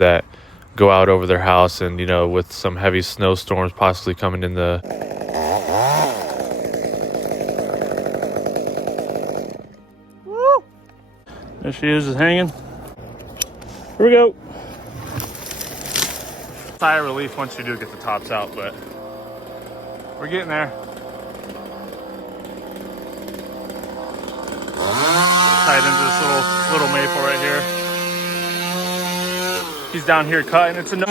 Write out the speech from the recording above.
that go out over their house, and, you know, with some heavy snowstorms possibly coming in the... Woo! There she is, hanging. Here we go. Sigh of relief once you do get the tops out, but we're getting there. Tied into this little maple right here. He's down here cutting. It's a no.